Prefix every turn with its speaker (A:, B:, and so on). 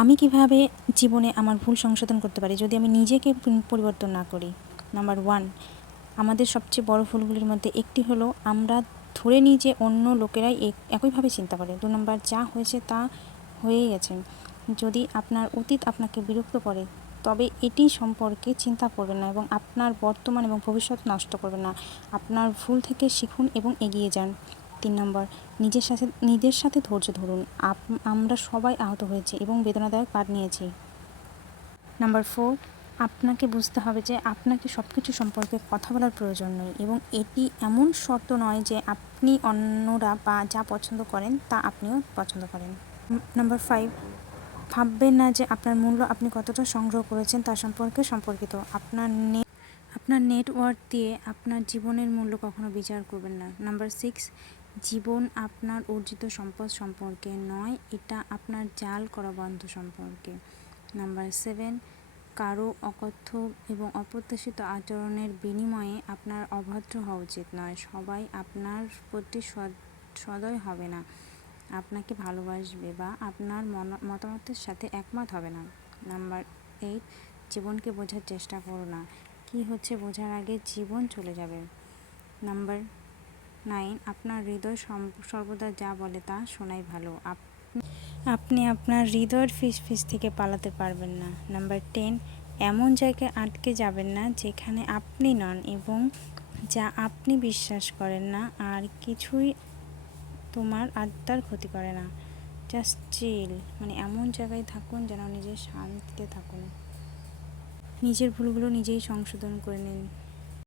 A: আমি কীভাবে জীবনে আমার ভুল সংশোধন করতে পারি? যদি আমি নিজেকে পরিবর্তন না করি নাম্বার ওয়ান আমাদের সবচেয়ে বড় ভুলগুলির মধ্যে একটি হলো আমরা ধরে নিই যে অন্য লোকেরাই একইভাবে চিন্তা করে। দু নম্বর যা হয়েছে তা হয়েই গেছে। যদি আপনার অতীত আপনাকে বিরক্ত করে, তবে এটি সম্পর্কে চিন্তা করবেন না এবং আপনার বর্তমান এবং ভবিষ্যৎ নষ্ট করবেন না। আপনার ভুল থেকে শিখুন এবং এগিয়ে যান। তিন নম্বর, নিজের সাথে নিজের সাথে ধৈর্য ধরুন। আপ- আমরা সবাই আহত হয়েছি এবং বেদনাদায়ক পাঠ নিয়েছি। নাম্বার ফোর, আপনাকে বুঝতে হবে যে আপনাকে সব কিছু সম্পর্কে কথা বলার প্রয়োজন নেই এবং এটি এমন শর্ত নয় যে আপনি অন্যরা বা যা পছন্দ করেন তা আপনিও পছন্দ করেন। নাম্বার ফাইভ, ভাববেন না যে আপনার মূল্য আপনি কতটা সংগ্রহ করেছেন তা সম্পর্কে সম্পর্কিত। আপনার নে, আপনার নেটওয়ার্ক দিয়ে আপনার জীবনের মূল্য কখনো বিচার করবেন না। নাম্বার সিক্স জীবন আপনার অর্জিত সম্পদ সম্পর্কে নয়, এটা আপনার জাল করা বন্ধ সম্পর্কে। নাম্বার সেভেন, কারও অকথ্য এবং অপ্রত্যাশিত আচরণের বিনিময়ে আপনার অভদ্র হওয়া উচিত নয়। সবাই আপনার প্রতি সদ- সদয় হবে না। আপনাকে ভালোবাসবে বা আপনার মতামতের সাথে একমত হবে না। নাম্বার এইট, জীবনকে বোঝার চেষ্টা করো না। কী হচ্ছে বোঝার আগে জীবন চলে যাবে। নাম্বার নাইন, আপনার হৃদয় সর্বদা যা বলে তা শোনাই ভালো। আপ- আপনি আপনার হৃদয়ের ফিস ফিস থেকে পালাতে পারবেন না। নাম্বার টেন, এমন জায়গায় আটকে যাবেন না যেখানে আপনি নন এবং যা আপনি বিশ্বাস করেন না আর কিছুই তোমার আত্মার ক্ষতি করে না। জাস্ট চিল মানে এমন জায়গায় থাকুন যেন নিজের শান্তিতে থাকুন। নিজের ভুলগুলো নিজেই সংশোধন করে নিন।